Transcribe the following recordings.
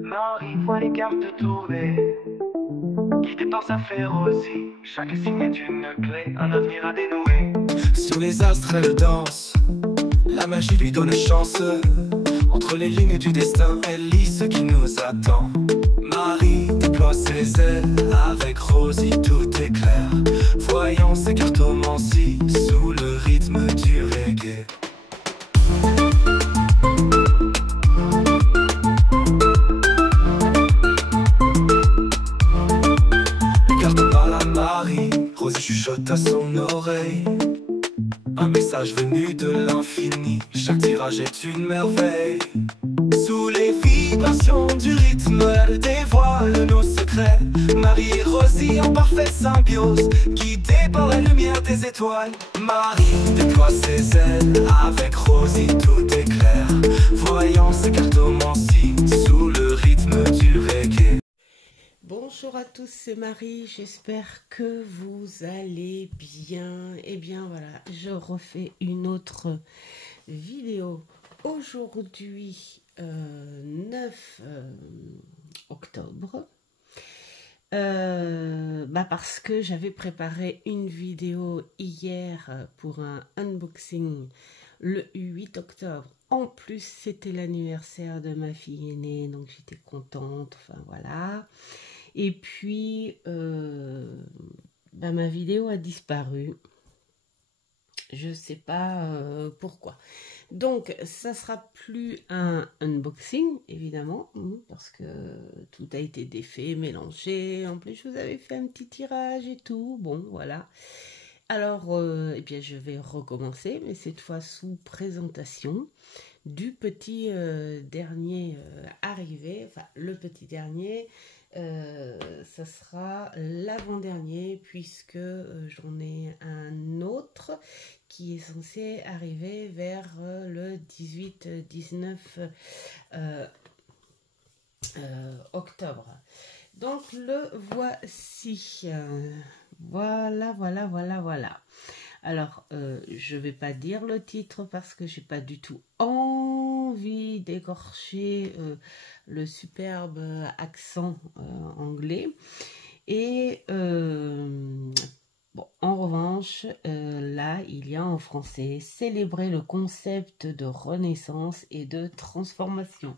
Marie voit les cartes tourner, guidée par sa férocité. Chaque signe est une clé, un avenir à dénouer. Sous les astres elle danse, la magie lui donne chance. Entre les lignes du destin, elle lit ce qui nous attend. Marie déploie ses ailes, avec Rosie tout est clair. Voyant ses cartomancies, sous le rythme du reggae. Les cartes parlent à Marie, Rosie chuchote à son oreille. Un message venu de l'infini, chaque tirage est une merveille. Sous les vibrations du rythme, elle dévoile nos secrets. Marie et Rosie en parfaite symbiose, guidées par la lumière des étoiles. Marie déploie ses ailes, avec Rosie tout est clair. Voyant ses cartomancies, sous le rythme du reggae. Bonjour à tous, c'est Marie, j'espère que vous allez bien. Et bien voilà, je refais une autre vidéo aujourd'hui, 9 octobre. Parce que j'avais préparé une vidéo hier pour un unboxing le 8 octobre. En plus, c'était l'anniversaire de ma fille aînée, donc j'étais contente, enfin voilà. Et puis, ma vidéo a disparu. Je ne sais pas pourquoi. Donc, ça sera plus un unboxing, évidemment, parce que tout a été défait, mélangé. En plus, je vous avais fait un petit tirage et tout. Bon, voilà. Alors, eh bien, je vais recommencer, mais cette fois sous présentation du petit dernier arrivé. Enfin, le petit dernier, ça sera l'avant-dernier, puisque j'en ai un autre qui est censé arriver vers le 18-19 octobre. Donc le voici. Voilà. Alors, je vais pas dire le titre parce que j'ai pas du tout envie d'écorcher le superbe accent anglais. Et bon, en revanche, là, il y a en français célébrer le concept de renaissance et de transformation.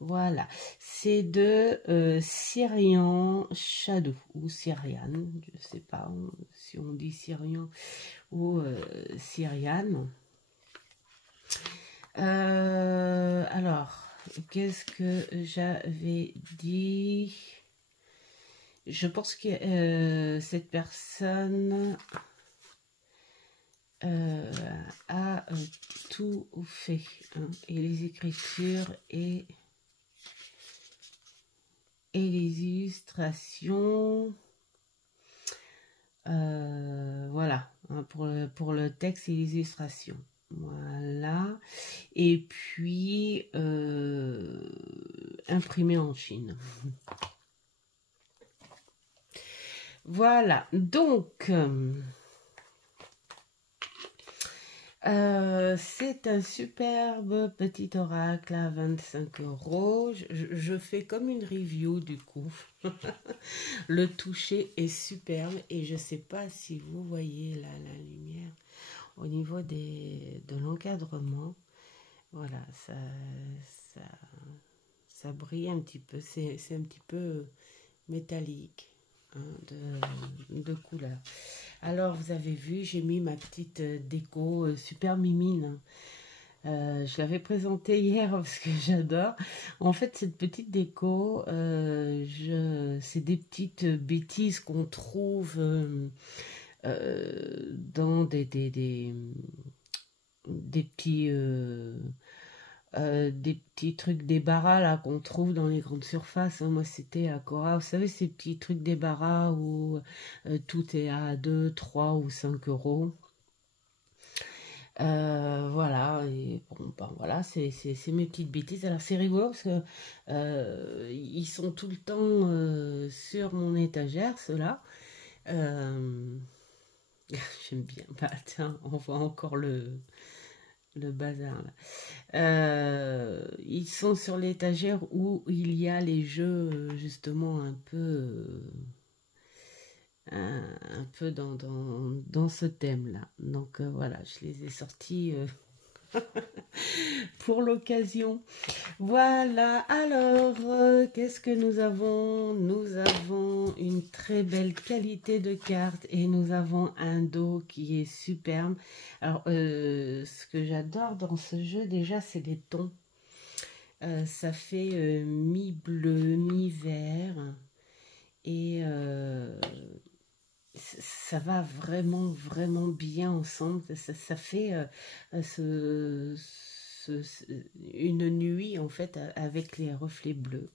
Voilà, c'est de Syrian Shadow ou Syrian, je ne sais pas si on dit Syrian ou Syriane. Alors, qu'est-ce que j'avais dit? Je pense que cette personne a tout fait, hein, et les écritures et les illustrations. Voilà, hein, pour le texte et les illustrations. Voilà. Et puis, imprimé en Chine. Voilà, donc, c'est un superbe petit oracle à 25 €. Je fais comme une review du coup. Le toucher est superbe et je ne sais pas si vous voyez là la lumière au niveau de l'encadrement. Voilà, ça brille un petit peu, c'est un petit peu métallique, hein, de couleur. Alors vous avez vu, j'ai mis ma petite déco super mimine. Je l'avais présentée hier parce que j'adore. En fait, cette petite déco, c'est des petites bêtises qu'on trouve dans des petits trucs débarras là qu'on trouve dans les grandes surfaces, hein. Moi c'était à Cora, vous savez, ces petits trucs débarras où tout est à 2, 3 ou 5 €. Voilà, et bon, ben voilà, c'est mes petites bêtises. Alors c'est rigolo parce que ils sont tout le temps sur mon étagère, ceux-là. J'aime bien. Bah tiens, on voit encore le le bazar là. Ils sont sur l'étagère où il y a les jeux justement un peu dans ce thème-là. Donc voilà, je les ai sortis pour l'occasion. Voilà, alors, qu'est-ce que nous avons? Nous avons une très belle qualité de carte et nous avons un dos qui est superbe. Alors, ce que j'adore dans ce jeu, déjà, c'est les tons. Ça fait mi-bleu, mi-vert. Et ça va vraiment, vraiment bien ensemble. Ça fait une nuit, en fait, avec les reflets bleus.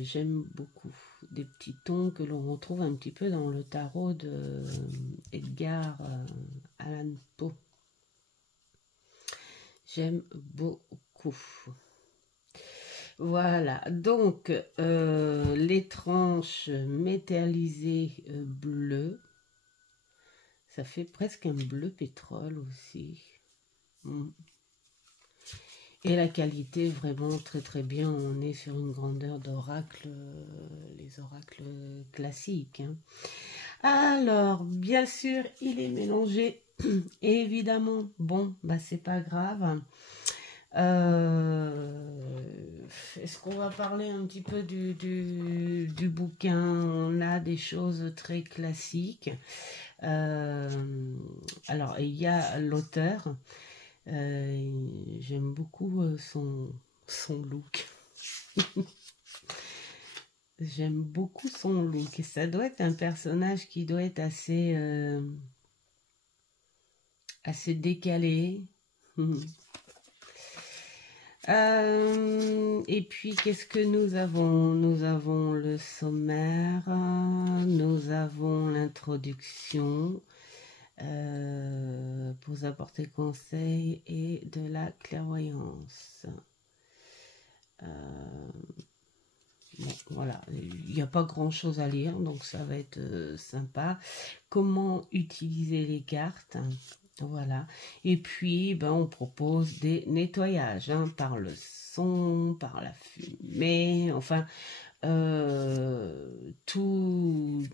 J'aime beaucoup. Des petits tons que l'on retrouve un petit peu dans le tarot de Edgar Allan Poe. J'aime beaucoup. Voilà, donc les tranches métallisées bleues, ça fait presque un bleu pétrole aussi. Et la qualité vraiment très très bien, on est sur une grandeur d'oracle, les oracles classiques. Hein. Alors, bien sûr, il est mélangé, et évidemment, bon, bah c'est pas grave. Est-ce qu'on va parler un petit peu du bouquin? On a des choses très classiques. Alors, il y a l'auteur. J'aime beaucoup son look. J'aime beaucoup son look. Et ça doit être un personnage qui doit être assez décalé. Et puis, qu'est-ce que nous avons? Nous avons le sommaire, nous avons l'introduction pour vous apporter conseil et de la clairvoyance. Bon, voilà, il n'y a pas grand-chose à lire, donc ça va être sympa. Comment utiliser les cartes? Voilà. Et puis, ben, on propose des nettoyages hein, par le son, par la fumée, enfin, tout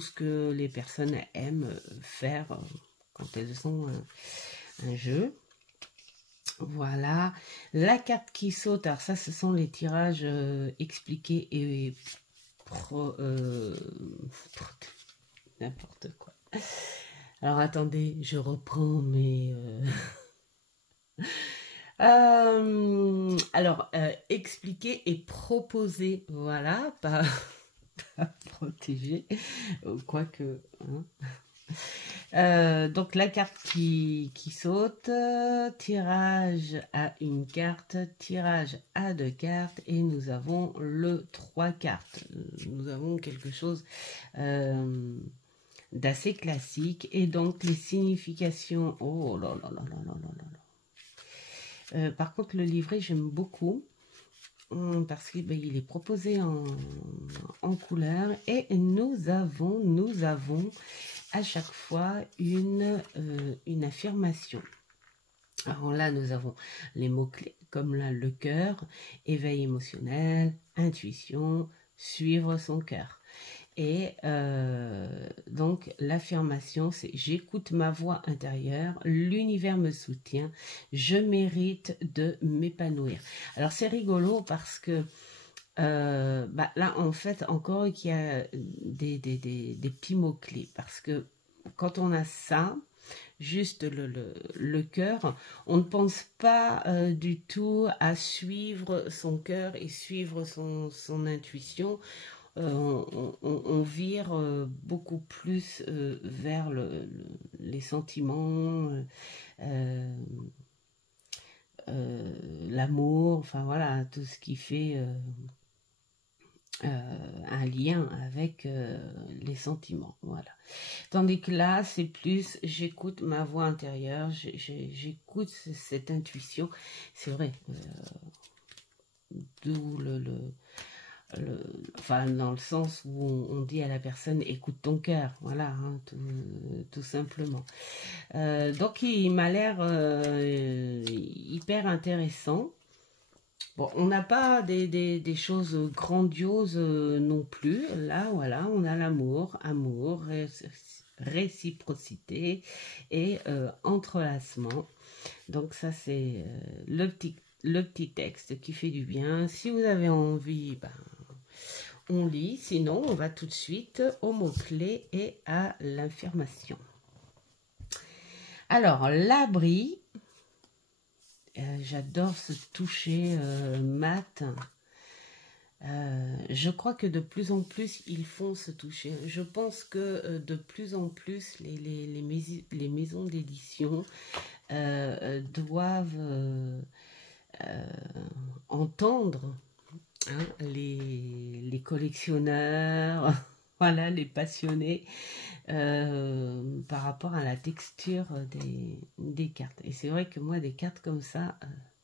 ce que les personnes aiment faire quand elles ont un jeu. Voilà. La carte qui saute, alors ça, ce sont les tirages expliqués et n'importe quoi. Alors attendez, je reprends mes... alors, expliquer et proposer, voilà, pas protéger, quoique... Hein. Donc la carte qui saute, tirage à une carte, tirage à 2 cartes et nous avons le 3 cartes. Nous avons quelque chose d'assez classique et donc les significations, oh là là là là là là là. Par contre le livret j'aime beaucoup parce qu'il il est proposé en couleur et nous avons à chaque fois une affirmation. Alors là, nous avons les mots-clés, comme là, le cœur, éveil émotionnel, intuition, suivre son cœur. Et donc, l'affirmation, c'est « J'écoute ma voix intérieure, l'univers me soutient, je mérite de m'épanouir ». Alors, c'est rigolo parce que là, en fait, encore qu'il y a des petits mots-clés. Parce que quand on a ça, juste le cœur, on ne pense pas du tout à suivre son cœur et suivre son intuition. On vire beaucoup plus vers les sentiments, l'amour, enfin voilà, tout ce qui fait un lien avec les sentiments, voilà. Tandis que là, c'est plus, j'écoute ma voix intérieure, j'écoute cette intuition, c'est vrai, d'où enfin, dans le sens où on dit à la personne écoute ton cœur, voilà, hein, tout simplement. Donc il m'a l'air hyper intéressant. Bon, on n'a pas des choses grandioses non plus. Là, voilà, on a l'amour, amour, réciprocité et entrelacement. Donc ça, c'est le petit texte qui fait du bien. Si vous avez envie, ben, on lit. Sinon, on va tout de suite aux mots-clés et à l'affirmation. Alors, l'abri. J'adore ce toucher mat. Je crois que de plus en plus, ils font ce toucher. Je pense que de plus en plus, les maisons d'édition doivent entendre hein, les collectionneurs, voilà, les passionnés, par rapport à la texture des cartes. Et c'est vrai que moi, des cartes comme ça,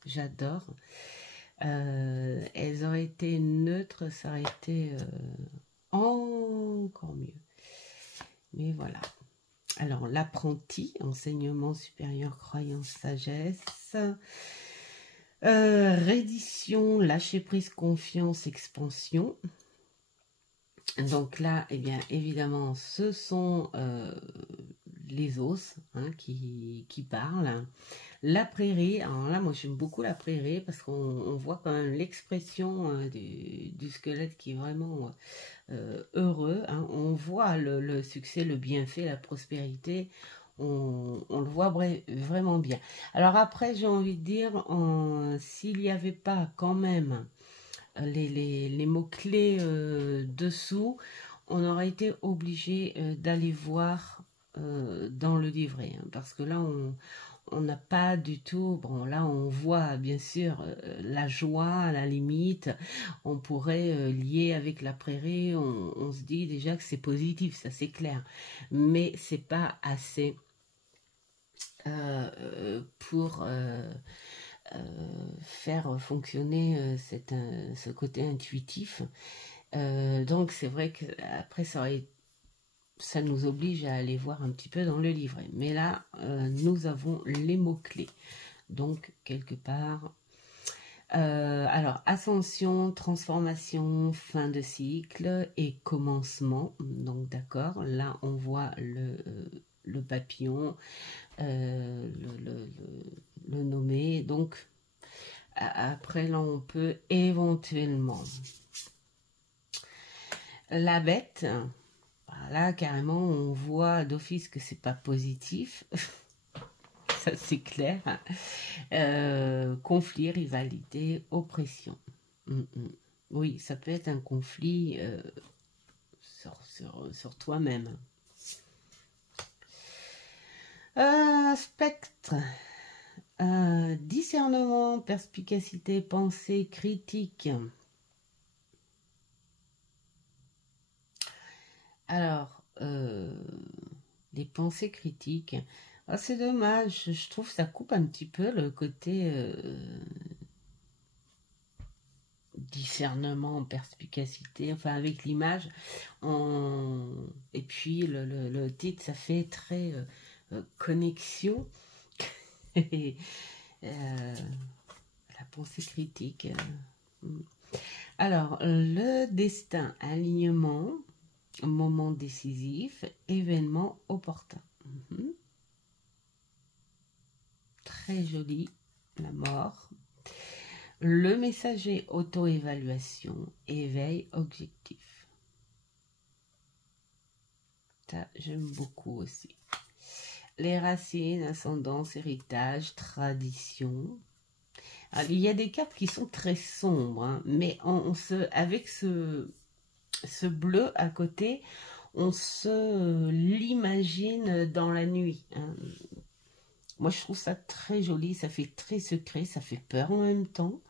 j'adore. Elles auraient été neutres, ça aurait été encore mieux. Mais voilà. Alors, l'apprenti, enseignement supérieur, croyance, sagesse. Reddition, lâcher prise, confiance, expansion. Donc là, eh bien, évidemment, ce sont les os hein, qui parlent. La prairie, alors là, moi j'aime beaucoup la prairie parce qu'on voit quand même l'expression du squelette qui est vraiment heureux. Hein. On voit le succès, le bienfait, la prospérité. On le voit vraiment bien. Alors après, j'ai envie de dire, s'il n'y avait pas quand même les mots-clés dessous, on aurait été obligé d'aller voir dans le livret. Hein, parce que là, on n'a pas du tout... Bon, là, on voit bien sûr la joie à la limite. On pourrait lier avec la prairie. On se dit déjà que c'est positif, ça c'est clair. Mais c'est pas assez pour... faire fonctionner ce côté intuitif. Donc c'est vrai que après ça nous oblige à aller voir un petit peu dans le livret. Mais là, nous avons les mots-clés. Donc quelque part... alors, ascension, transformation, fin de cycle et commencement. Donc d'accord, là on voit le papillon, le nommer. Donc, après, là, on peut éventuellement. La bête, là, carrément, on voit d'office que c'est pas positif. Ça, c'est clair. Conflit, rivalité, oppression. Oui, ça peut être un conflit sur toi-même. Spectre. Discernement, perspicacité, pensée, critique. Alors, les pensées critiques. Oh, c'est dommage, je trouve que ça coupe un petit peu le côté discernement, perspicacité, enfin avec l'image. Et puis le titre, ça fait très connexion. La pensée critique. Alors, le destin, alignement, moment décisif, événement opportun. Très joli, la mort. Le messager, auto-évaluation, éveil, objectif. Ça, j'aime beaucoup aussi. Les racines, ascendance, héritage, tradition. Alors, il y a des cartes qui sont très sombres, hein, mais avec ce bleu à côté, on se l'imagine dans la nuit. Hein. Moi, je trouve ça très joli, ça fait très secret, ça fait peur en même temps.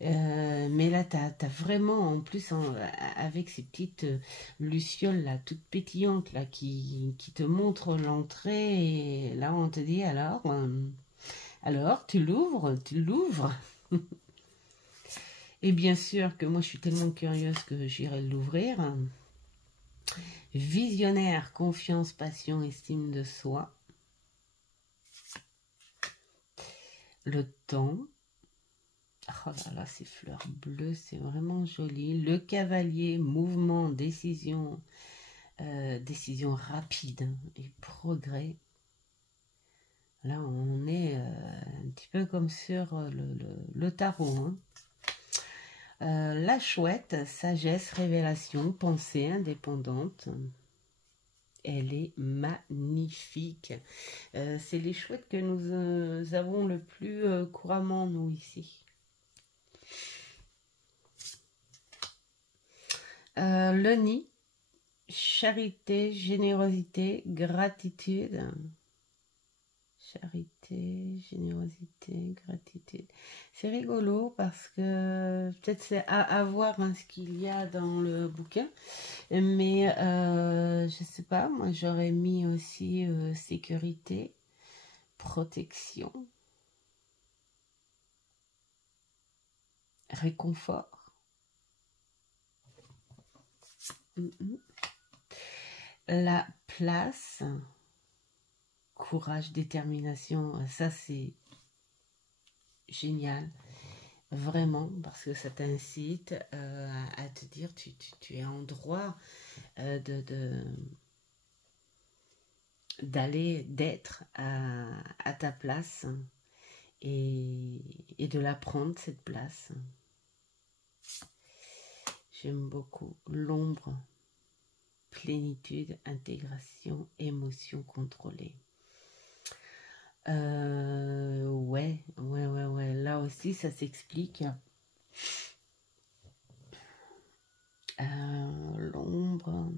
Mais là, tu as vraiment, en plus, avec ces petites lucioles là, toutes pétillantes là, qui te montrent l'entrée. Et là, on te dit, alors tu l'ouvres. Et bien sûr que moi, je suis tellement curieuse que j'irai l'ouvrir. Visionnaire, confiance, passion, estime de soi. Le temps. Oh là là, ces fleurs bleues, c'est vraiment joli. Le cavalier, mouvement, décision, décision rapide et progrès. Là, on est un petit peu comme sur le tarot. Hein. La chouette, sagesse, révélation, pensée indépendante. Elle est magnifique. C'est les chouettes que nous avons le plus couramment, nous, ici. Le nid, charité, générosité, gratitude. Charité, générosité, gratitude. C'est rigolo parce que peut-être c'est à voir hein, ce qu'il y a dans le bouquin. Mais je sais pas, moi j'aurais mis aussi sécurité, protection, réconfort. La place, courage, détermination, ça c'est génial, vraiment, parce que ça t'incite à te dire tu es en droit d'être à ta place et de la prendre cette place. J'aime beaucoup l'ombre, plénitude, intégration, émotion contrôlée. Ouais. Là aussi, ça s'explique. L'ombre.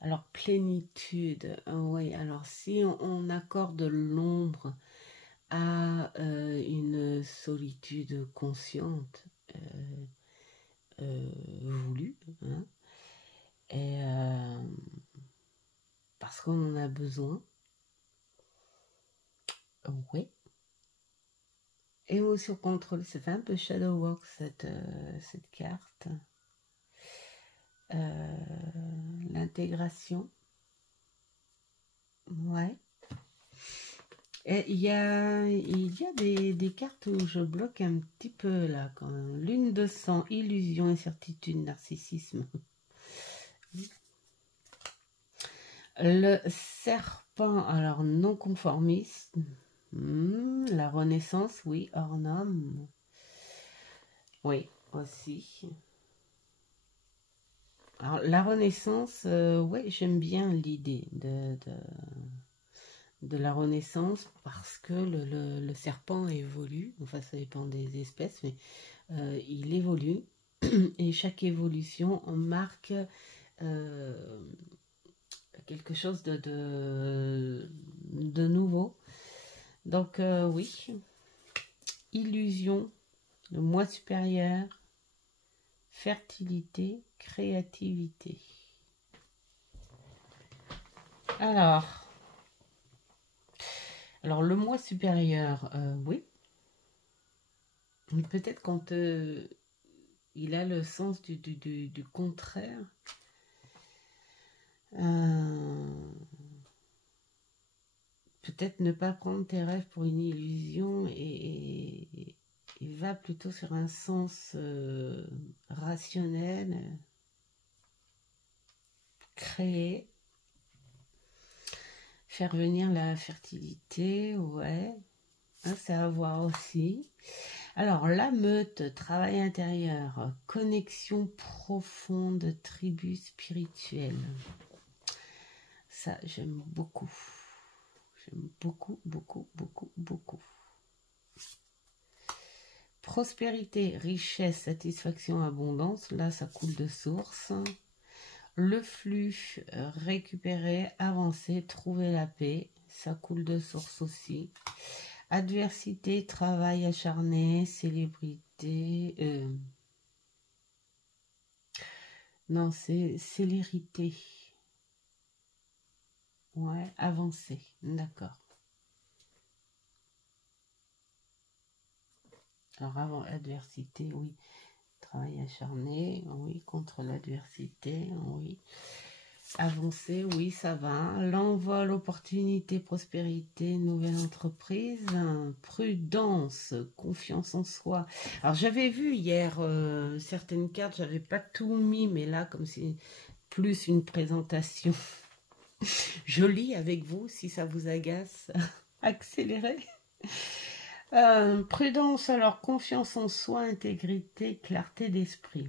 Alors, plénitude. Oui, alors si on accorde l'ombre à une solitude consciente, voulue, hein, et parce qu'on en a besoin. Oui. Émotion contrôle, ça fait un peu shadow work cette carte. L'intégration. Ouais. Et il y a des cartes où je bloque un petit peu là quand même. Lune de sang, illusion, incertitude, narcissisme. Le serpent, alors non conformiste. La renaissance, oui, hors norme. Oui, aussi. Alors la renaissance, ouais, j'aime bien l'idée de la renaissance parce que le serpent évolue, enfin ça dépend des espèces, mais il évolue et chaque évolution marque quelque chose de nouveau. Donc oui, illusion, le moi supérieur, fertilité, créativité. Alors le moi supérieur, oui. Peut-être quand il a le sens du contraire. Peut-être ne pas prendre tes rêves pour une illusion et va plutôt sur un sens rationnel, créer, faire venir la fertilité, ouais, hein, c'est à voir aussi. Alors, la meute, travail intérieur, connexion profonde, tribu spirituelle. Ça, j'aime beaucoup. J'aime beaucoup. Prospérité, richesse, satisfaction, abondance. Là, ça coule de source. Le flux, récupérer, avancer, trouver la paix. Ça coule de source aussi. Adversité, travail acharné, célébrité. Non, c'est célérité. Ouais, avancer. D'accord. Alors avant l'adversité, oui. Travail acharné, oui. Contre l'adversité, oui. Avancer, oui, ça va. L'envol, opportunité, prospérité, nouvelle entreprise, prudence, confiance en soi. Alors j'avais vu hier certaines cartes, j'avais pas tout mis, mais là comme c'est plus une présentation, je lis avec vous si ça vous agace. Accéléré. Prudence, alors confiance en soi, intégrité, clarté d'esprit.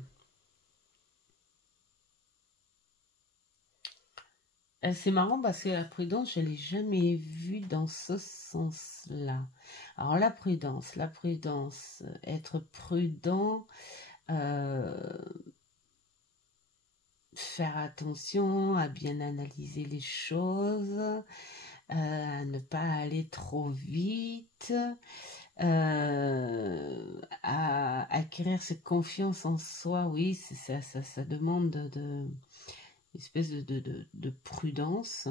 C'est marrant parce que la prudence, je ne l'ai jamais vue dans ce sens-là. Alors la prudence, être prudent, faire attention à bien analyser les choses, à ne pas aller trop vite, à acquérir cette confiance en soi, oui, ça demande une espèce de prudence.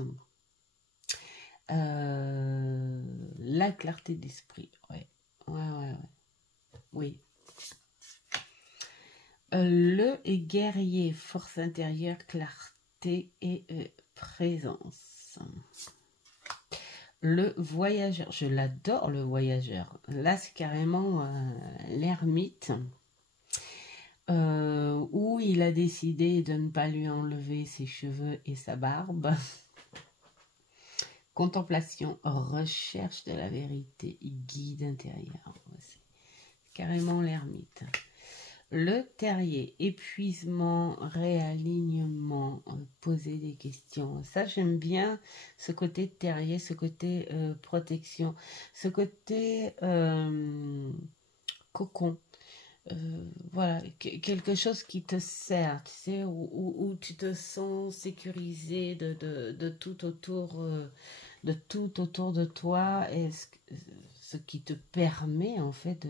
La clarté d'esprit, ouais. Oui. Le guerrier, force intérieure, clarté et présence. Le voyageur, je l'adore le voyageur. Là, c'est carrément l'ermite où il a décidé de ne pas lui enlever ses cheveux et sa barbe. Contemplation, recherche de la vérité, guide intérieur. C'est carrément l'ermite. Le terrier, épuisement, réalignement, poser des questions. Ça, j'aime bien ce côté terrier, ce côté protection, ce côté cocon. Voilà, quelque chose qui te sert, tu sais, où tu te sens sécurisé de tout autour de toi, et ce qui te permet en fait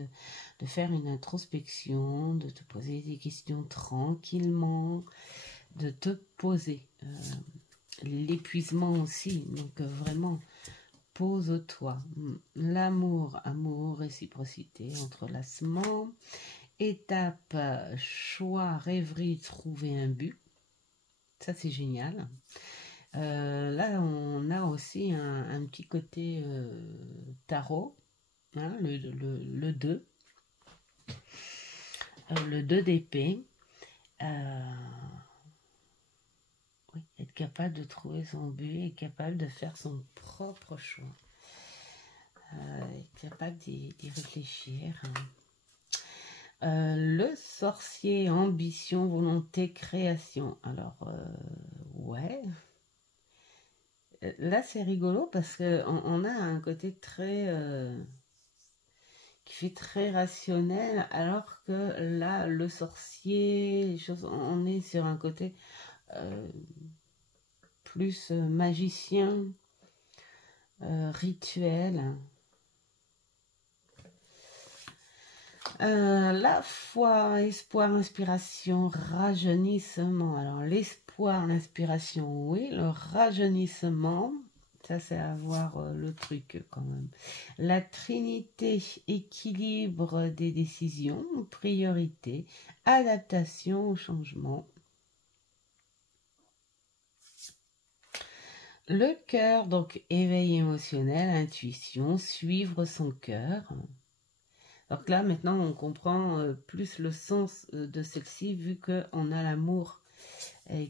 de faire une introspection, de te poser des questions tranquillement, de te poser. L'épuisement aussi, donc vraiment, pose-toi. L'amour, amour, réciprocité, entrelacement. Étape, choix, rêverie, trouver un but. Ça, c'est génial. Là, on a aussi un petit côté tarot, hein, le 2. Le 2 d'épée. Oui, être capable de trouver son but, être capable de faire son propre choix. Être capable d'y réfléchir. Le sorcier, ambition, volonté, création. Alors, ouais. Là, c'est rigolo parce qu'on a un côté très... qui fait très rationnel, alors que là, le sorcier, les choses, on est sur un côté plus magicien, rituel. La foi, espoir, inspiration, rajeunissement. Alors l'espoir, l'inspiration, oui. Le rajeunissement, ça c'est à voir le truc quand même. La trinité, équilibre des décisions, priorité, adaptation au changement. Le cœur, donc éveil émotionnel, intuition, suivre son cœur. Donc là, maintenant, on comprend plus le sens de celle-ci, vu qu'on a l'amour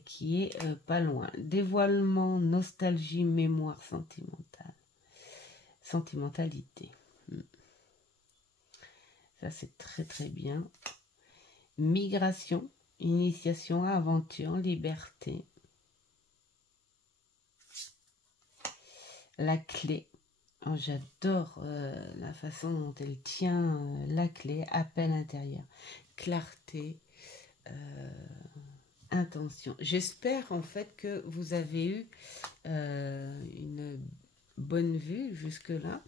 qui est pas loin. Dévoilement, nostalgie, mémoire sentimentale. Sentimentalité. Ça, c'est très très bien. Migration, initiation, aventure, liberté. La clé. Oh, j'adore la façon dont elle tient la clé, appel intérieur, clarté, intention. J'espère en fait que vous avez eu une bonne vue jusque-là.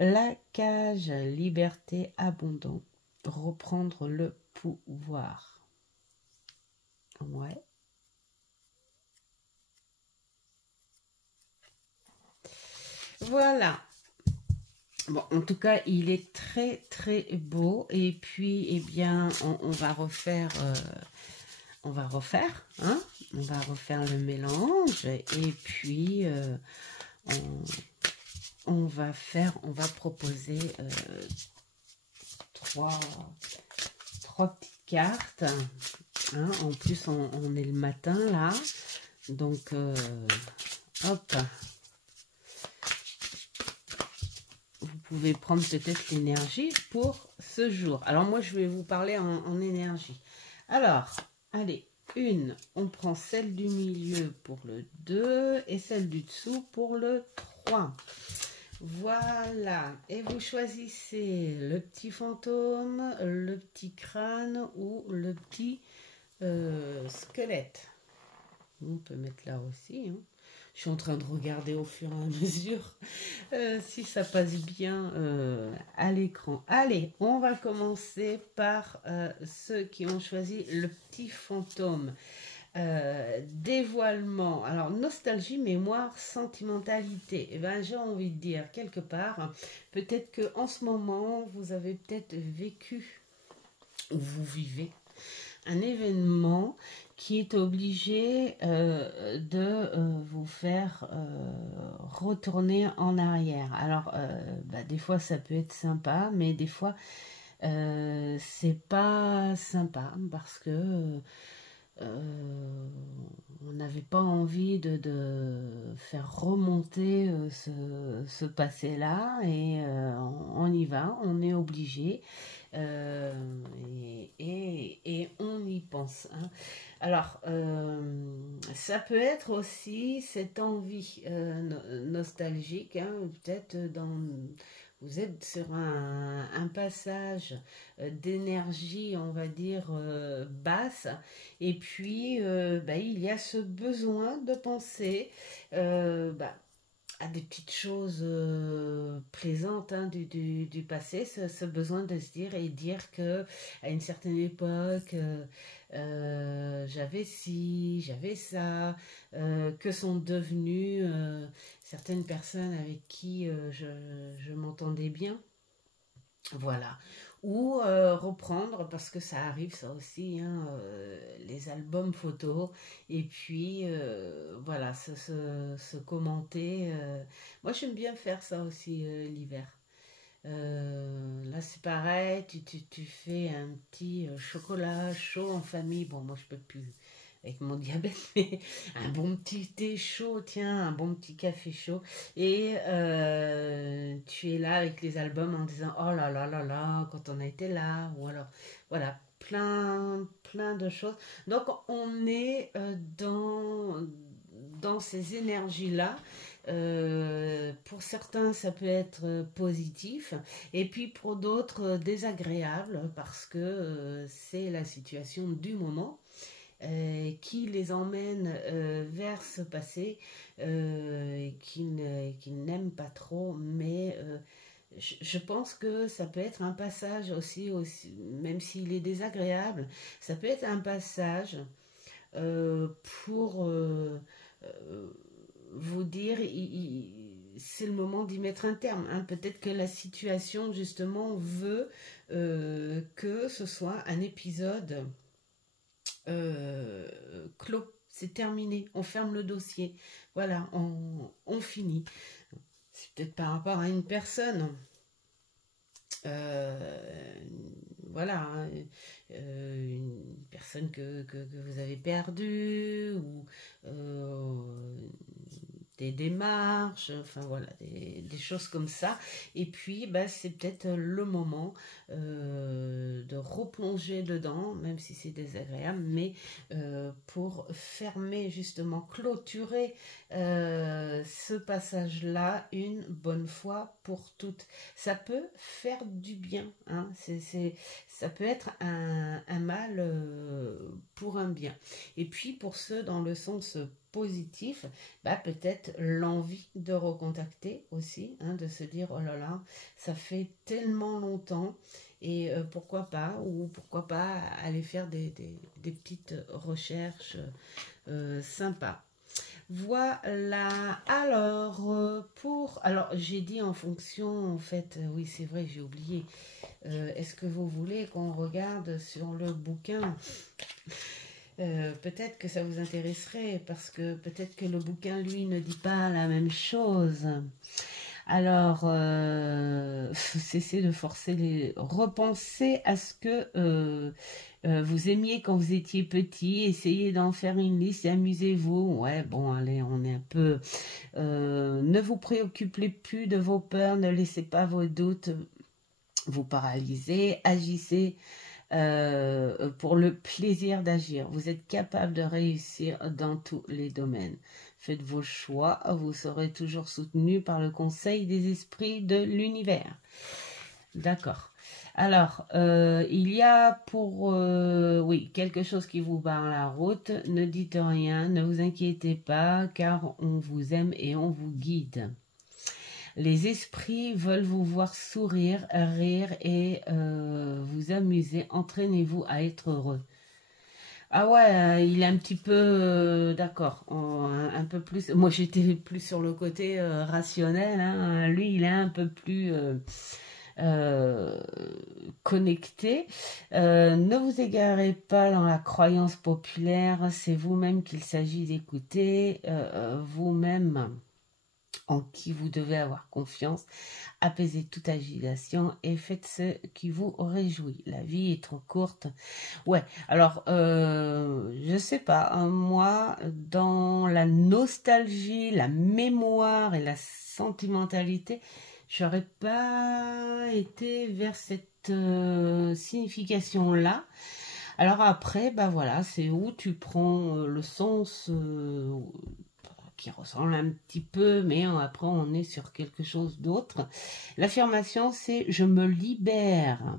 La cage, liberté, abondant, reprendre le pouvoir. Ouais. Voilà. Bon, en tout cas, il est très très beau. Et puis, eh bien, on va refaire, hein, on va refaire le mélange. Et puis, on va proposer trois petites cartes. Hein. En plus, on est le matin là. Donc, hop. Vous pouvez prendre peut-être l'énergie pour ce jour. Alors, moi, je vais vous parler en énergie. Alors, allez, on prend celle du milieu pour le 2 et celle du dessous pour le 3. Voilà. Et vous choisissez le petit fantôme, le petit crâne ou le petit squelette. On peut mettre là aussi, hein. Je suis en train de regarder au fur et à mesure si ça passe bien à l'écran. Allez, on va commencer par ceux qui ont choisi le petit fantôme. Dévoilement. Alors, nostalgie, mémoire, sentimentalité. Eh ben, j'ai envie de dire quelque part, peut-être que en ce moment, vous avez peut-être vécu ou vous vivez un événement qui est obligé de vous faire retourner en arrière. Alors, des fois, ça peut être sympa, mais des fois, c'est pas sympa parce que on n'avait pas envie de faire remonter ce passé-là et on y va, on est obligé et on y pense. Hein. Alors, ça peut être aussi cette envie nostalgique, hein, peut-être vous êtes sur un passage d'énergie, on va dire, basse, et puis il y a ce besoin de penser à des petites choses plaisantes hein, du passé, ce besoin de se dire et dire que à une certaine époque, j'avais ci, j'avais ça, que sont devenues certaines personnes avec qui je m'entendais bien. Voilà. Ou reprendre, parce que ça arrive ça aussi, hein, les albums photos, et puis voilà, se commenter. Moi j'aime bien faire ça aussi l'hiver. Là c'est pareil, tu fais un petit chocolat chaud en famille. Bon, moi je peux plus avec mon diabète, mais un bon petit thé chaud, tiens, un bon petit café chaud. Et tu es là avec les albums en disant oh là là là là, quand on a été là, ou alors voilà, plein de choses. Donc on est dans ces énergies-là. Pour certains, ça peut être positif, et puis pour d'autres, désagréable, parce que c'est la situation du moment qui les emmène vers ce passé qu'ils n'aiment pas trop, mais je pense que ça peut être un passage aussi même s'il est désagréable, ça peut être un passage pour vous dire c'est le moment d'y mettre un terme. Hein. Peut-être que la situation justement veut que ce soit un épisode clos, c'est terminé, on ferme le dossier, voilà, on finit. C'est peut-être par rapport à une personne, voilà, hein, une personne que vous avez perdue, ou des démarches, enfin voilà, des choses comme ça. Et puis, c'est peut-être le moment de replonger dedans, même si c'est désagréable, mais pour fermer justement, clôturer ce passage-là une bonne fois pour toutes. Ça peut faire du bien, hein. Ça peut être un mal pour un bien. Et puis pour ceux dans le sens positif, peut-être l'envie de recontacter aussi, hein, de se dire oh là là, ça fait tellement longtemps, et pourquoi pas aller faire des petites recherches sympas. Voilà. Alors, alors j'ai dit en fonction, en fait, oui, c'est vrai, j'ai oublié. Est-ce que vous voulez qu'on regarde sur le bouquin? Peut-être que ça vous intéresserait, parce que peut-être que le bouquin, lui, ne dit pas la même chose. Alors, cessez de forcer repensez à ce que vous aimiez quand vous étiez petit, essayez d'en faire une liste et amusez-vous. Ouais, bon, allez, on est un peu... ne vous préoccupez plus de vos peurs, ne laissez pas vos doutes vous paralyser, agissez pour le plaisir d'agir. Vous êtes capable de réussir dans tous les domaines. Faites vos choix, vous serez toujours soutenu par le conseil des esprits de l'univers. D'accord. Alors, il y a pour, oui, quelque chose qui vous barre la route. Ne dites rien, ne vous inquiétez pas, car on vous aime et on vous guide. Les esprits veulent vous voir sourire, rire et vous amuser. Entraînez-vous à être heureux. Ah ouais, il est un petit peu d'accord, un peu plus. Moi, j'étais plus sur le côté rationnel. Hein. Lui, il est un peu plus euh, connecté. Ne vous égarez pas dans la croyance populaire. C'est vous-même qu'il s'agit d'écouter, vous-même en qui vous devez avoir confiance. Apaisez toute agitation et faites ce qui vous réjouit. La vie est trop courte. Ouais, alors, je sais pas, hein, moi, dans la nostalgie, la mémoire et la sentimentalité, j'aurais pas été vers cette signification-là. Alors après, bah voilà, c'est où tu prends le sens qui ressemble un petit peu, mais après on est sur quelque chose d'autre. L'affirmation, c'est je me libère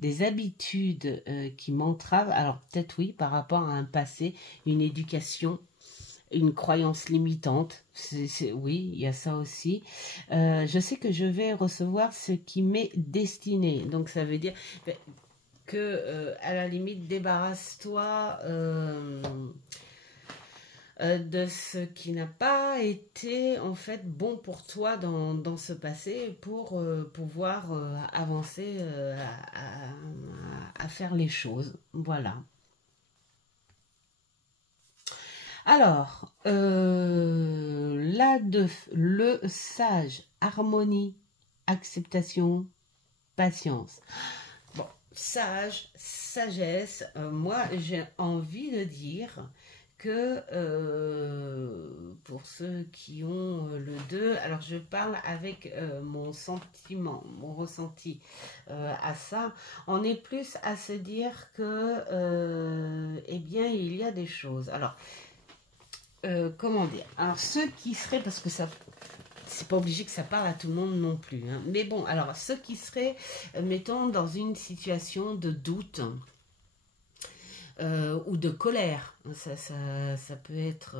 des habitudes qui m'entravent. Alors peut-être oui, par rapport à un passé, une éducation, une croyance limitante. Oui, il y a ça aussi. Je sais que je vais recevoir ce qui m'est destiné. Donc ça veut dire que à la limite, débarrasse-toi de ce qui n'a pas été en fait bon pour toi dans ce passé pour pouvoir avancer à faire les choses. Voilà. Alors, là, le sage, harmonie, acceptation, patience. Bon, sage, sagesse, moi j'ai envie de dire que pour ceux qui ont le 2, alors je parle avec mon sentiment, mon ressenti à ça, on est plus à se dire que, eh bien, il y a des choses. Alors, comment dire? Alors, ceux qui seraient, parce que ça... C'est pas obligé que ça parle à tout le monde non plus. Hein. Mais bon, alors, ceux qui seraient, mettons, dans une situation de doute, ou de colère, ça peut être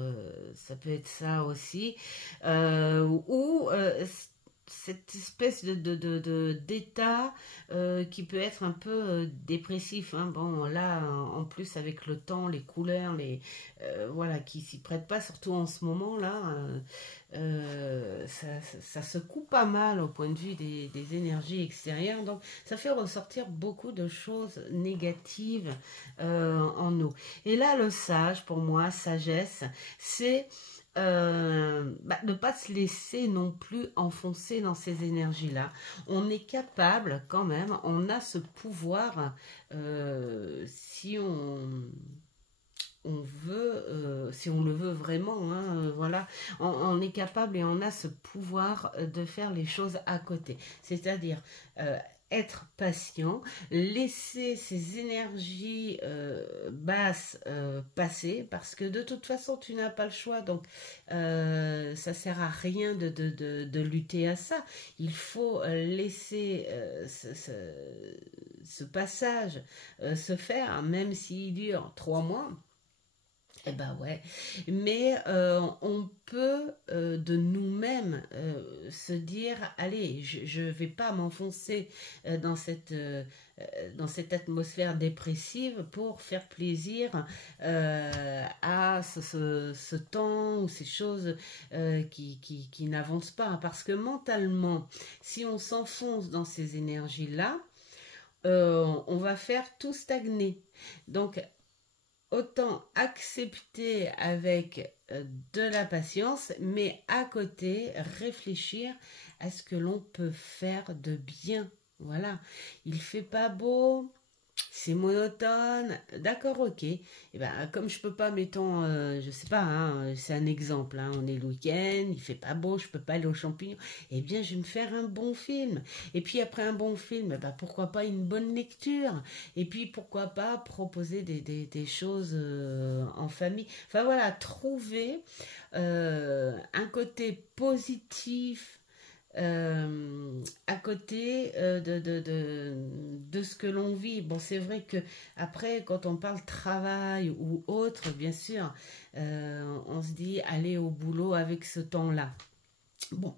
ça aussi, ou cette espèce d'état qui peut être un peu dépressif. Hein. Bon, là, en plus avec le temps, les couleurs, voilà, qui s'y prêtent pas, surtout en ce moment-là, ça secoue pas mal au point de vue des énergies extérieures. Donc, ça fait ressortir beaucoup de choses négatives en nous. Et là, le sage, pour moi, sagesse, c'est ne pas se laisser non plus enfoncer dans ces énergies-là. On est capable quand même, on a ce pouvoir si on veut, si on le veut vraiment, hein, voilà, on est capable et on a ce pouvoir de faire les choses à côté. C'est-à-dire être patient, laisser ces énergies basses passer, parce que de toute façon tu n'as pas le choix, donc ça sert à rien de lutter à ça. Il faut laisser ce passage se faire, même s'il dure 3 mois. Eh ben ouais, mais on peut de nous-mêmes se dire, allez, je vais pas m'enfoncer dans cette atmosphère dépressive pour faire plaisir à ce temps ou ces choses qui n'avancent pas. Parce que mentalement, si on s'enfonce dans ces énergies-là, on va faire tout stagner. Donc, autant accepter avec de la patience, mais à côté, réfléchir à ce que l'on peut faire de bien. Voilà, il fait pas beau, c'est monotone, d'accord, ok. Et ben, comme je peux pas, mettons, je sais pas, hein, c'est un exemple, hein, on est le week-end, il fait pas beau, je peux pas aller aux champignons, eh bien, je vais me faire un bon film. Et puis après un bon film, ben, pourquoi pas une bonne lecture. Et puis pourquoi pas proposer des choses en famille. Enfin voilà, trouver un côté positif à côté de ce que l'on vit. Bon, c'est vrai que après, quand on parle travail ou autre, bien sûr, on se dit aller au boulot avec ce temps-là. Bon,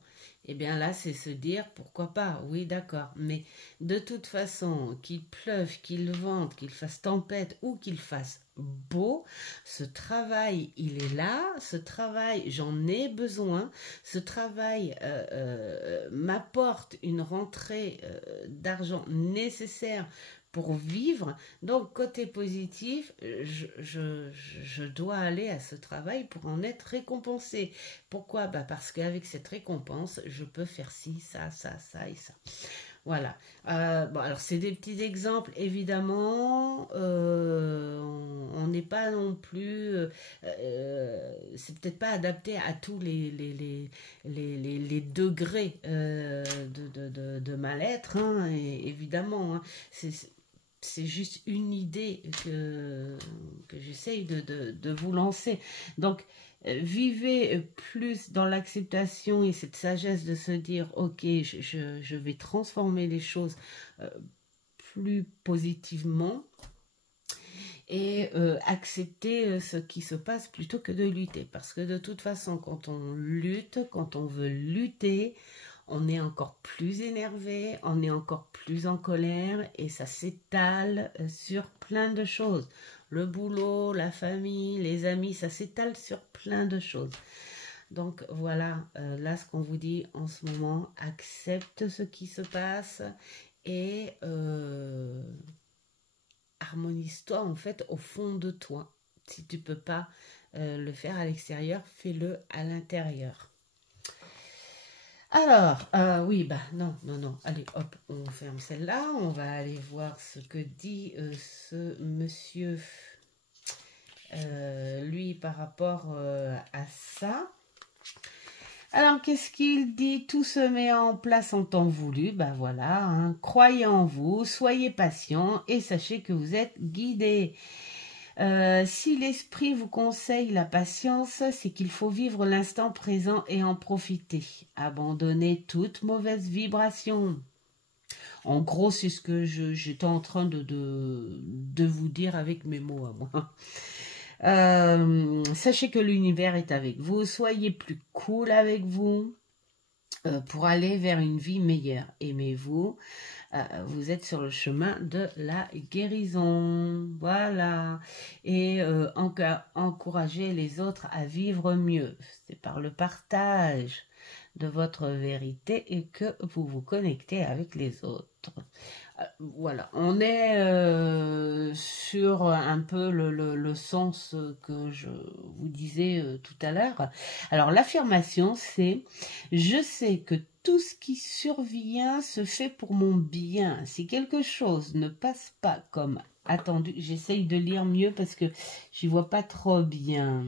eh bien là, c'est se dire pourquoi pas, oui, d'accord. Mais de toute façon, qu'il pleuve, qu'il vente, qu'il fasse tempête ou qu'il fasse beau, ce travail, il est là. Ce travail, j'en ai besoin. Ce travail m'apporte une rentrée d'argent nécessaire pour vivre. Donc, côté positif, je dois aller à ce travail pour en être récompensé. Pourquoi? Bah parce qu'avec cette récompense, je peux faire ci, ça, ça, ça et ça. Voilà. Bon, alors, c'est des petits exemples, évidemment. On n'est pas non plus... c'est peut-être pas adapté à tous les degrés de mal-être, hein, évidemment. Hein. C'est juste une idée que j'essaye de vous lancer. Donc, vivez plus dans l'acceptation et cette sagesse de se dire, ok, je vais transformer les choses plus positivement et accepter ce qui se passe plutôt que de lutter. Parce que de toute façon, quand on lutte, quand on veut lutter, on est encore plus énervé, on est encore plus en colère et ça s'étale sur plein de choses. Le boulot, la famille, les amis, ça s'étale sur plein de choses. Donc voilà, là ce qu'on vous dit en ce moment, accepte ce qui se passe et harmonise-toi en fait au fond de toi. Si tu peux pas le faire à l'extérieur, fais-le à l'intérieur. Alors, oui, bah non, allez, hop, on ferme celle-là, on va aller voir ce que dit ce monsieur, lui, par rapport à ça. Alors, qu'est-ce qu'il dit? Tout se met en place en temps voulu, bah voilà, hein. Croyez en vous, soyez patient et sachez que vous êtes guidés. Si l'esprit vous conseille la patience, c'est qu'il faut vivre l'instant présent et en profiter. Abandonnez toute mauvaise vibration. En gros, c'est ce que j'étais en train de vous dire avec mes mots à moi. Sachez que l'univers est avec vous. Soyez plus cool avec vous pour aller vers une vie meilleure. Aimez-vous. Vous êtes sur le chemin de la guérison, voilà, et encouragez les autres à vivre mieux. C'est par le partage de votre vérité et que vous vous connectez avec les autres. Voilà, on est sur un peu le sens que je vous disais tout à l'heure. Alors l'affirmation, c'est « Je sais que tout ce qui survient se fait pour mon bien. Si quelque chose ne passe pas comme attendu... » J'essaye de lire mieux parce que j'y vois pas trop bien.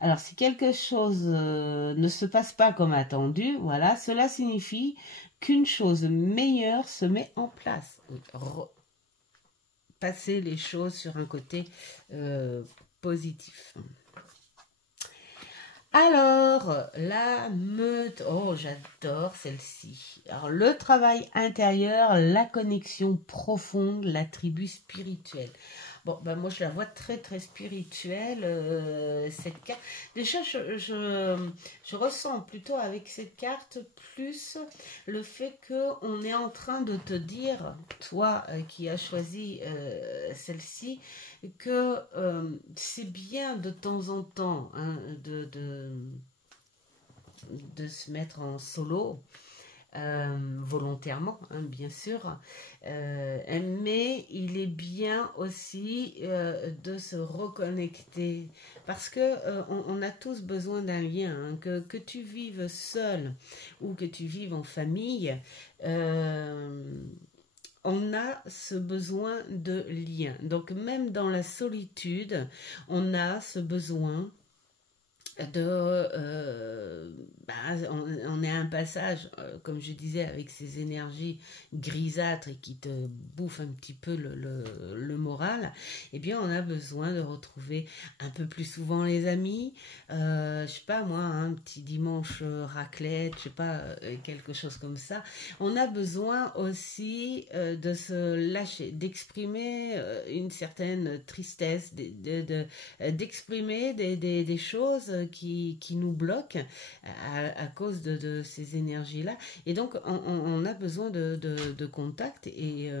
Alors, si quelque chose ne se passe pas comme attendu, voilà, cela signifie qu'une chose meilleure se met en place. Passer les choses sur un côté positif. Alors, la meute, oh j'adore celle-ci. Alors, le travail intérieur, la connexion profonde, la tribu spirituelle. Bon, ben moi je la vois très très spirituelle, cette carte. Déjà, je ressens plutôt avec cette carte plus le fait qu'on est en train de te dire, toi qui as choisi celle-ci, que c'est bien de temps en temps hein, de se mettre en solo. Volontairement, hein, bien sûr, mais il est bien aussi de se reconnecter parce que on a tous besoin d'un lien, hein, que tu vives seul ou que tu vives en famille. On a ce besoin de lien. Donc même dans la solitude, on a ce besoin on est à un passage, comme je disais, avec ces énergies grisâtres et qui te bouffent un petit peu le moral, eh bien on a besoin de retrouver un peu plus souvent les amis, je sais pas moi, un petit dimanche raclette, je sais pas, quelque chose comme ça. On a besoin aussi de se lâcher, d'exprimer une certaine tristesse, d'exprimer des choses qui nous bloquent à cause de ces énergies-là. Et donc, on a besoin de contacts et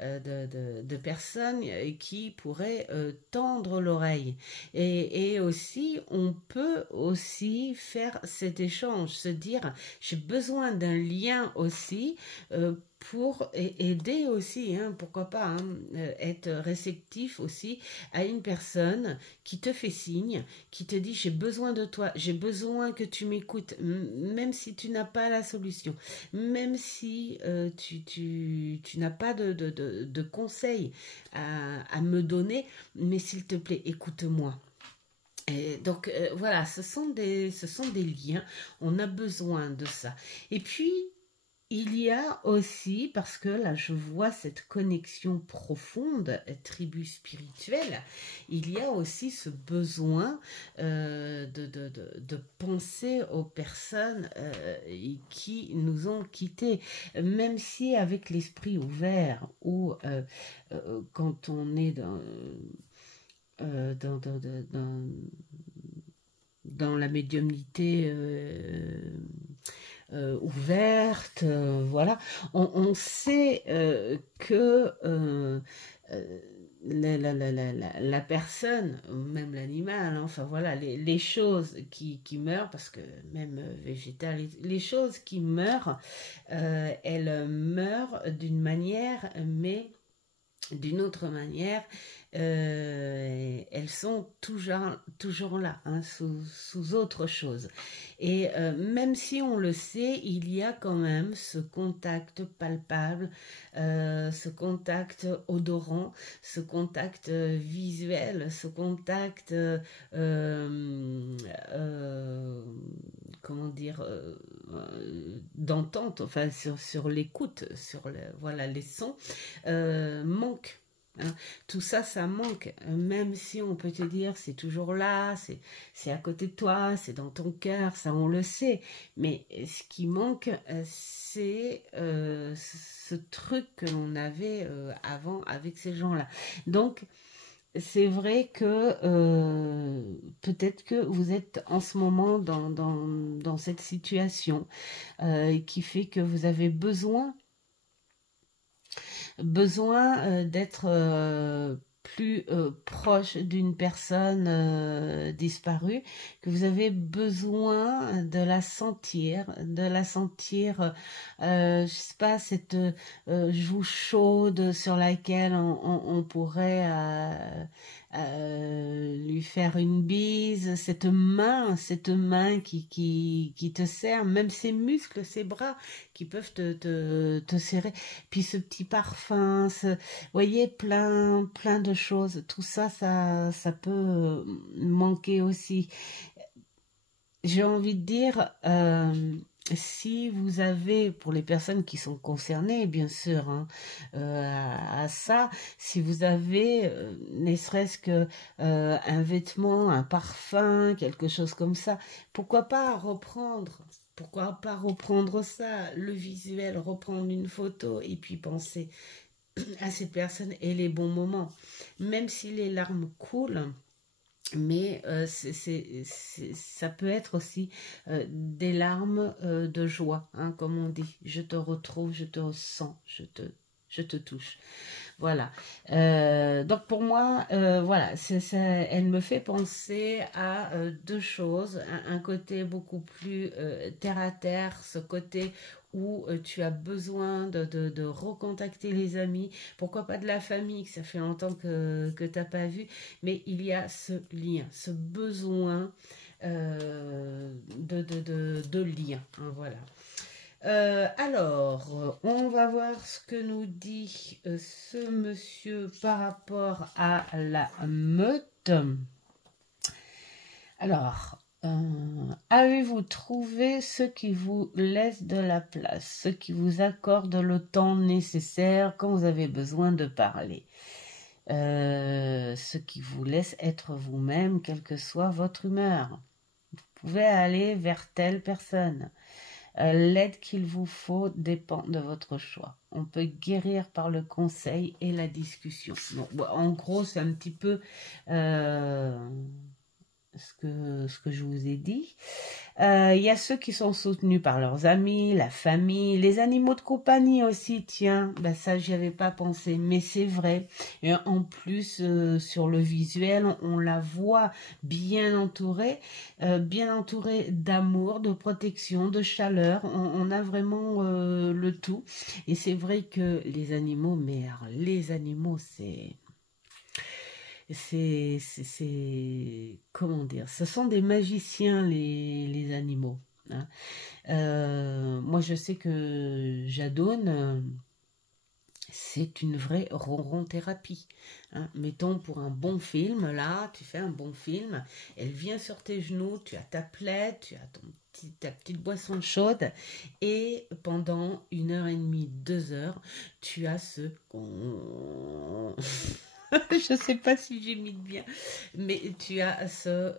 de personnes qui pourraient tendre l'oreille. Et aussi, on peut aussi faire cet échange, se dire, j'ai besoin d'un lien aussi pour aider aussi, hein, pourquoi pas, hein, être réceptif aussi à une personne qui te fait signe, qui te dit j'ai besoin de toi, j'ai besoin que tu m'écoutes, même si tu n'as pas la solution, même si tu n'as pas de conseils à me donner, mais s'il te plaît, écoute-moi. Et donc voilà, ce sont des liens, on a besoin de ça. Et puis, il y a aussi, parce que là je vois cette connexion profonde, tribu spirituelle, il y a aussi ce besoin de penser aux personnes qui nous ont quittés, même si avec l'esprit ouvert ou quand on est dans la médiumnité ouverte, voilà, on sait que la personne, même l'animal, hein, enfin voilà, les choses qui meurent, parce que même végétales, les choses qui meurent, elles meurent d'une manière, mais d'une autre manière, elles sont toujours là, hein, sous autre chose. Et même si on le sait, il y a quand même ce contact palpable, ce contact odorant, ce contact visuel, ce contact, comment dire, d'entente, enfin sur l'écoute, voilà, les sons, manque. Hein. Tout ça, ça manque, même si on peut te dire c'est toujours là, c'est à côté de toi, c'est dans ton cœur, ça on le sait, mais ce qui manque, c'est ce truc que l'on avait avant avec ces gens-là. Donc, c'est vrai que peut-être que vous êtes en ce moment dans cette situation qui fait que vous avez besoin d'être plus proche d'une personne disparue, que vous avez besoin de la sentir, je sais pas, cette joue chaude sur laquelle on pourrait lui faire une bise, cette main qui te serre, même ses muscles, ses bras qui peuvent te serrer, puis ce petit parfum, voyez, plein de choses, tout ça, ça peut manquer aussi. J'ai envie de dire, si vous avez, pour les personnes qui sont concernées, bien sûr, hein, à ça, si vous avez, ne serait-ce que un vêtement, un parfum, quelque chose comme ça, pourquoi pas reprendre ça, le visuel, reprendre une photo et puis penser à cette personne et les bons moments. Même si les larmes coulent, mais ça peut être aussi des larmes de joie, hein, comme on dit. Je te retrouve, je te ressens, je te touche. Voilà. Donc pour moi, voilà, elle me fait penser à deux choses. Un côté beaucoup plus terre à terre, ce côté où tu as besoin de recontacter les amis, pourquoi pas de la famille, que ça fait longtemps que tu n'as pas vu, mais il y a ce lien, ce besoin de lien. Hein, voilà. Alors, on va voir ce que nous dit ce monsieur par rapport à la meute. Alors, avez-vous trouvé ceux qui vous laissent de la place, ceux qui vous accordent le temps nécessaire quand vous avez besoin de parler, ceux qui vous laissent être vous-même, quelle que soit votre humeur. Vous pouvez aller vers telle personne. L'aide qu'il vous faut dépend de votre choix. On peut guérir par le conseil et la discussion. Bon, en gros, c'est un petit peu ce que je vous ai dit. Il y a ceux qui sont soutenus par leurs amis, la famille, les animaux de compagnie aussi, tiens, ben ça j'y avais pas pensé, mais c'est vrai. Et en plus, sur le visuel, on la voit bien entourée d'amour, de protection, de chaleur. On a vraiment le tout. Et c'est vrai que les animaux, mais alors, les animaux, comment dire, ce sont des magiciens les animaux, hein. Moi je sais que Jadone, c'est une vraie ronron thérapie, hein. Mettons pour un bon film, là tu fais un bon film, elle vient sur tes genoux, tu as ta plaide, tu as ta petite boisson chaude et pendant 1h30, 2 heures, tu as ce je sais pas si j'imite bien, mais tu as ce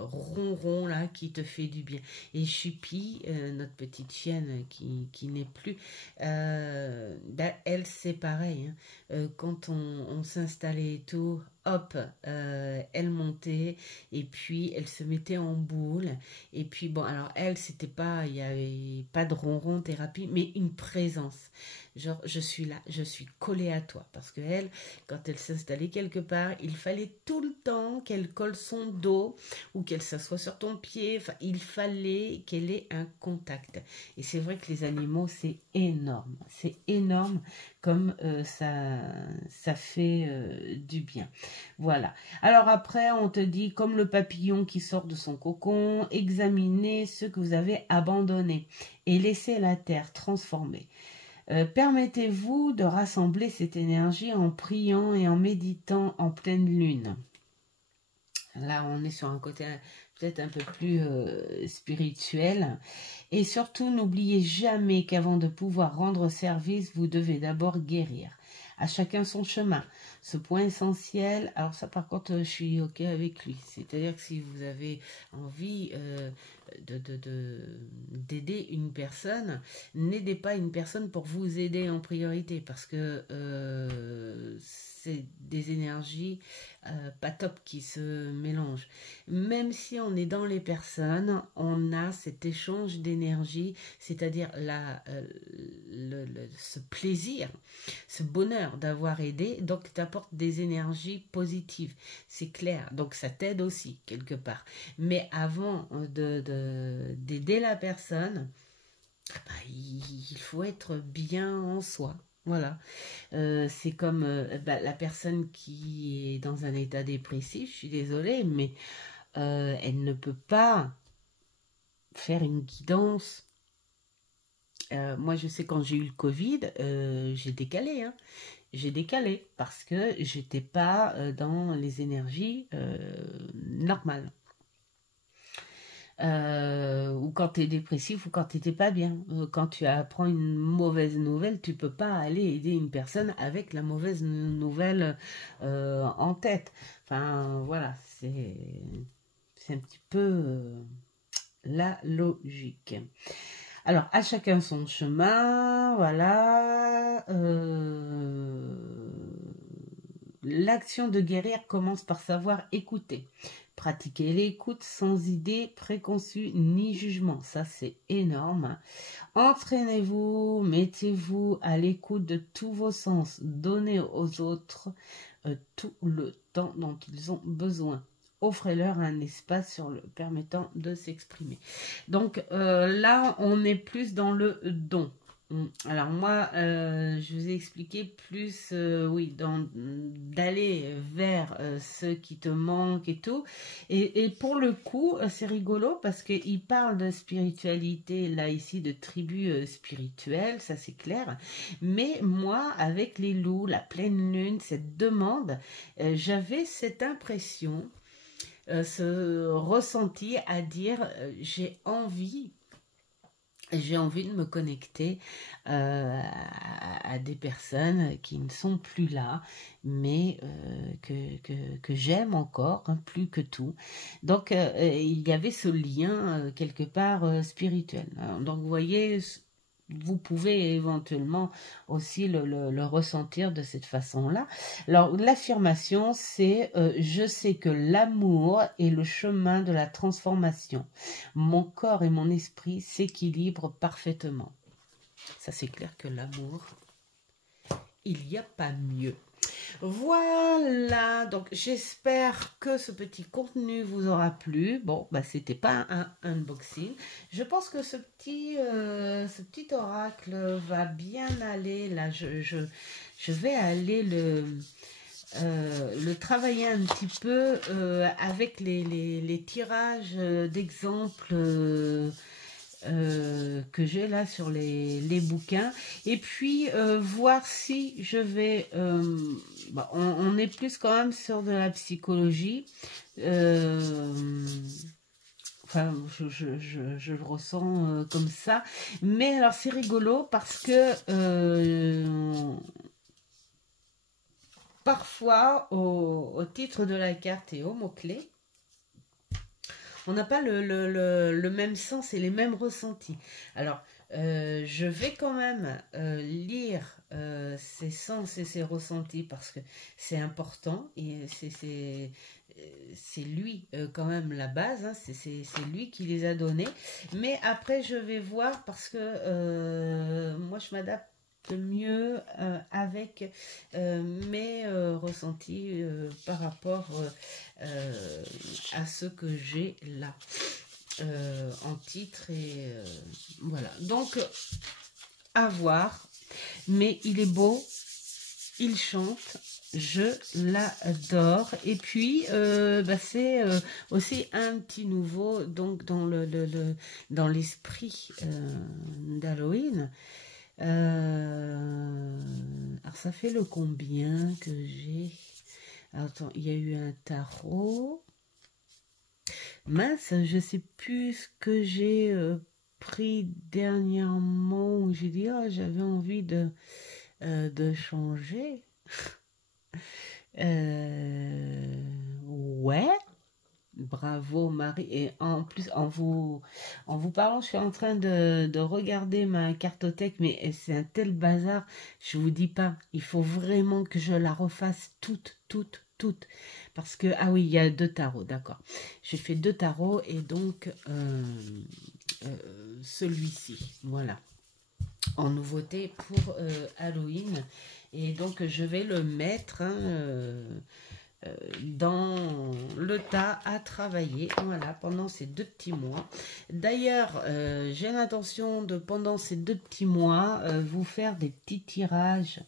ronron là qui te fait du bien. Et Chupie, notre petite chienne qui n'est plus, elle c'est pareil, hein. Quand on s'installait et tout, hop, elle montait et puis elle se mettait en boule. Et puis bon, alors elle, c'était pas, il y avait pas de ronron thérapie, mais une présence. Genre, je suis là, je suis collée à toi. Parce que elle, quand elle s'installait quelque part, il fallait tout le temps qu'elle colle son dos ou qu'elle s'assoie sur ton pied. Enfin, il fallait qu'elle ait un contact. Et c'est vrai que les animaux, c'est énorme. C'est énorme comme ça fait du bien. Voilà. Alors après, on te dit, comme le papillon qui sort de son cocon, examinez ce que vous avez abandonné et laissez la terre transformer. Permettez-vous de rassembler cette énergie en priant et en méditant en pleine lune. Là, on est sur un côté peut-être un peu plus spirituel. Et surtout, n'oubliez jamais qu'avant de pouvoir rendre service, vous devez d'abord guérir. À chacun son chemin. Ce point essentiel, alors ça par contre, je suis OK avec lui. C'est-à-dire que si vous avez envie d'aider une personne, n'aidez pas une personne pour vous aider en priorité parce que c'est des énergies pas top qui se mélangent. Même si on est dans les personnes, on a cet échange d'énergie, c'est-à-dire ce plaisir, ce bonheur d'avoir aidé, donc t'apporte des énergies positives, c'est clair, donc ça t'aide aussi quelque part. Mais avant d'aider la personne, il faut être bien en soi. Voilà, c'est comme la personne qui est dans un état dépressif, je suis désolée, mais elle ne peut pas faire une guidance. Moi, je sais quand j'ai eu le Covid, j'ai décalé, hein. J'ai décalé parce que j'étais pas dans les énergies normales. Ou quand tu es dépressif ou quand tu n'étais pas bien. Quand tu apprends une mauvaise nouvelle, tu peux pas aller aider une personne avec la mauvaise nouvelle en tête. Enfin, voilà, c'est un petit peu la logique. Alors, à chacun son chemin, voilà. L'action de guérir commence par savoir écouter. Pratiquez l'écoute sans idée préconçue ni jugement. Ça, c'est énorme. Entraînez-vous, mettez-vous à l'écoute de tous vos sens. Donnez aux autres tout le temps dont ils ont besoin. Offrez-leur un espace permettant de s'exprimer. Donc là, on est plus dans le don. Alors moi, je vous ai expliqué plus, oui, d'aller vers ce qui te manque et tout. Et pour le coup, c'est rigolo parce qu'il parle de spiritualité, là ici, de tribu spirituelle, ça c'est clair. Mais moi, avec les loups, la pleine lune, cette demande, j'avais cette impression, ce ressenti à dire, j'ai envie de me connecter à des personnes qui ne sont plus là, mais que j'aime encore, hein, plus que tout. Donc, il y avait ce lien quelque part spirituel. Donc, vous voyez, vous pouvez éventuellement aussi le ressentir de cette façon-là. Alors, l'affirmation, c'est je sais que l'amour est le chemin de la transformation. Mon corps et mon esprit s'équilibrent parfaitement. Ça, c'est clair que l'amour, il n'y a pas mieux. Voilà, donc j'espère que ce petit contenu vous aura plu. Bon, bah c'était pas un unboxing. Je pense que ce petit oracle va bien aller. Là, je vais aller le travailler un petit peu avec les tirages d'exemples que j'ai là sur les bouquins, et puis voir si je vais on est plus quand même sur de la psychologie, enfin je le ressens comme ça, mais alors c'est rigolo parce que parfois au titre de la carte et au mot-clé, on n'a pas le même sens et les mêmes ressentis. Alors, je vais quand même lire ces sens et ces ressentis parce que c'est important et c'est lui quand même la base, hein, c'est lui qui les a donnés. Mais après, je vais voir parce que moi, je m'adapte mieux avec mes ressentis par rapport à ce que j'ai là en titre, et voilà, donc à voir, mais il est beau, il chante, je l'adore. Et puis c'est aussi un petit nouveau donc dans l'esprit d'Halloween. Alors ça fait le combien que j'ai? Attends, il y a eu un tarot. Mince, je sais plus ce que j'ai pris dernièrement, où j'ai dit oh, j'avais envie de changer. Ouais. Bravo Marie, et en plus en vous parlant, je suis en train de regarder ma cartothèque, mais c'est un tel bazar, je vous dis pas, il faut vraiment que je la refasse toute, parce que, ah oui, il y a 2 tarots, d'accord, j'ai fait 2 tarots et donc celui-ci, voilà, en nouveauté pour Halloween, et donc je vais le mettre dans le tas à travailler, voilà, pendant ces 2 petits mois. D'ailleurs, j'ai l'intention de, pendant ces 2 petits mois, vous faire des petits tirages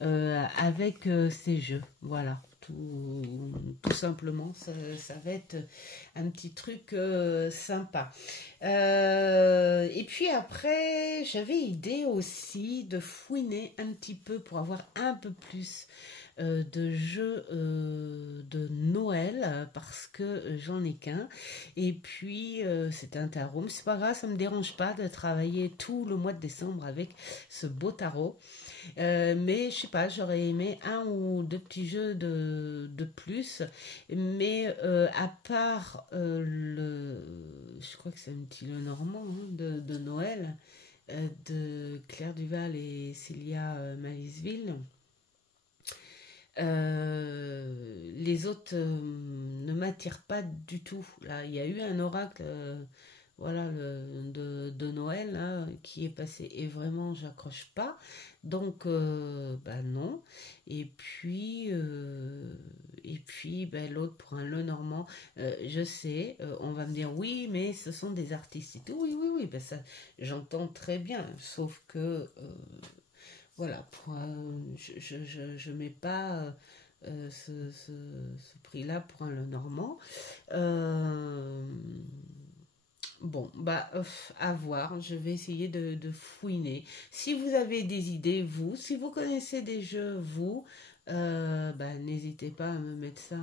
avec ces jeux, voilà, tout simplement, ça va être un petit truc sympa. Et puis après, j'avais idée aussi de fouiner un petit peu pour avoir un peu plus de jeux de Noël, parce que j'en ai qu'un, et puis c'est un tarot, mais c'est pas grave, ça me dérange pas de travailler tout le mois de décembre avec ce beau tarot, mais je sais pas, j'aurais aimé 1 ou 2 petits jeux de plus, mais à part je crois que c'est un petit Lenormand hein, de Noël, de Claire Duval et Célia Malisville. Les autres ne m'attirent pas du tout. Là, il y a eu un oracle, voilà, de Noël là, qui est passé et vraiment, j'accroche pas. Donc, bah non. Et puis, ben, l'autre pour un Lenormand, je sais, on va me dire oui, mais ce sont des artistes et tout. Oui, oui, oui, ben ça, j'entends très bien. Sauf que voilà, je mets pas ce prix-là pour un Lenormand. Euh, bon, bah, à voir. Je vais essayer de fouiner. Si vous avez des idées, vous, si vous connaissez des jeux, vous, bah, n'hésitez pas à me mettre ça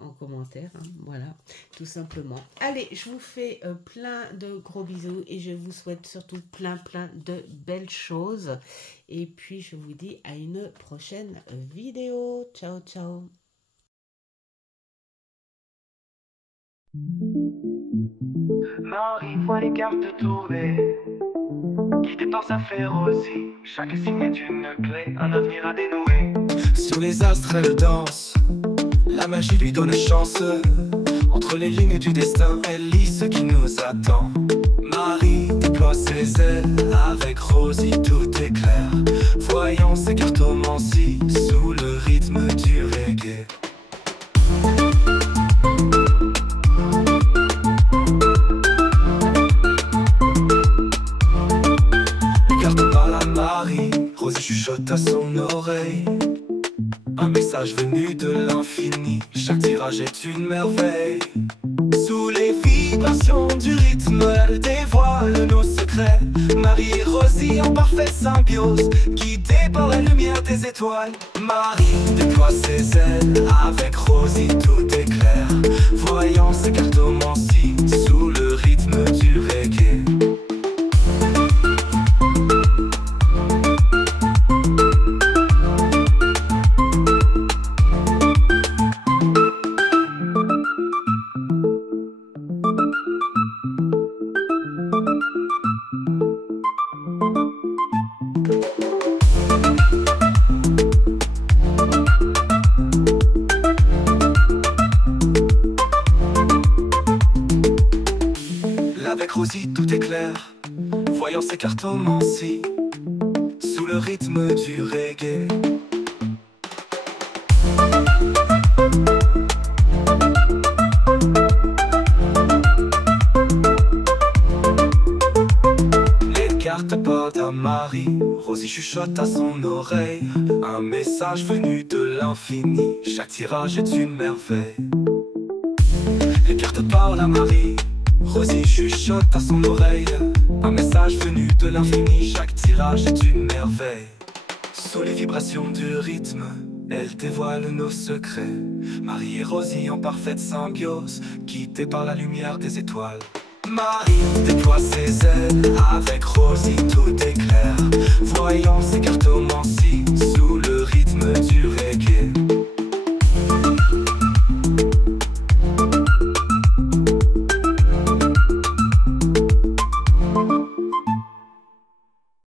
en commentaire. Hein, voilà, tout simplement. Allez, je vous fais plein de gros bisous et je vous souhaite surtout plein de belles choses. Et puis, je vous dis à une prochaine vidéo. Ciao, ciao. Marie voit les cartes tourner, guidée par sa férocie. Chaque signe est une clé, un avenir à dénouer. Sous les astres elle danse, la magie lui donne chance. Entre les lignes du destin, elle lit ce qui nous attend. Marie déploie ses ailes, avec Rosie tout est clair. Voyant ses cartomancies, sous le rythme du reggae. Rosie chuchote à son oreille un message venu de l'infini. Chaque tirage est une merveille. Sous les vibrations du rythme, elle dévoile nos secrets. Marie et Rosie en parfaite symbiose, guidées par la lumière des étoiles. Marie déploie ses ailes, avec Rosie tout est clair. Voyant ses cartomancies, sous le rythme du reggae. Avec Rosie tout est clair, voyant ses cartomancies, sous le rythme du reggae. Les cartes portent à Marie, Rosie chuchote à son oreille un message venu de l'infini. Chaque tirage est une merveille. Les cartes parlent à Marie, Rosie chuchote à son oreille un message venu de l'infini. Chaque tirage est une merveille. Sous les vibrations du rythme, elle dévoile nos secrets. Marie et Rosie en parfaite symbiose, guidées par la lumière des étoiles. Marie déploie ses ailes, avec Rosie tout est clair. Voyant